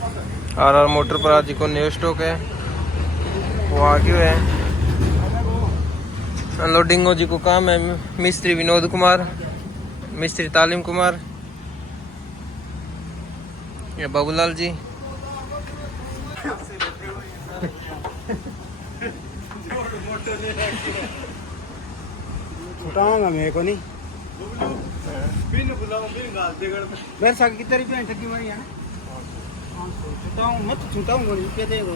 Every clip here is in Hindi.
आर मोटर पर आज को न्यू स्टॉक है वो आ गयो है। अनलोडिंग जी को काम है। मिस्त्री विनोद कुमार, मिस्त्री तालीम कुमार, ये बाबूलाल जी। छुटाऊंगा मेरे को नहीं मेरे साथ कितने रुपये ठगी मारी है छुटाऊँ मत छुटाऊंगा नहीं क्या देगा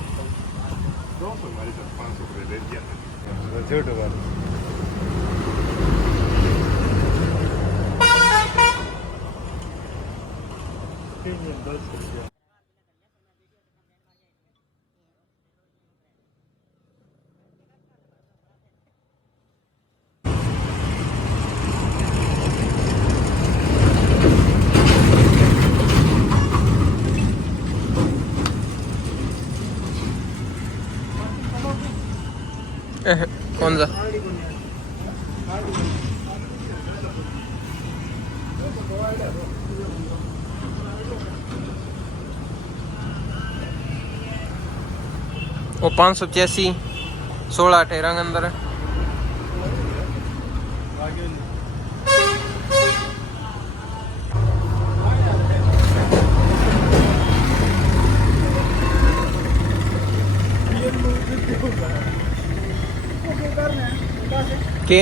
200 हमारे साथ 500 रुपये ले दिया छोटो बात कौन सा वो 585 16 18 अंदर के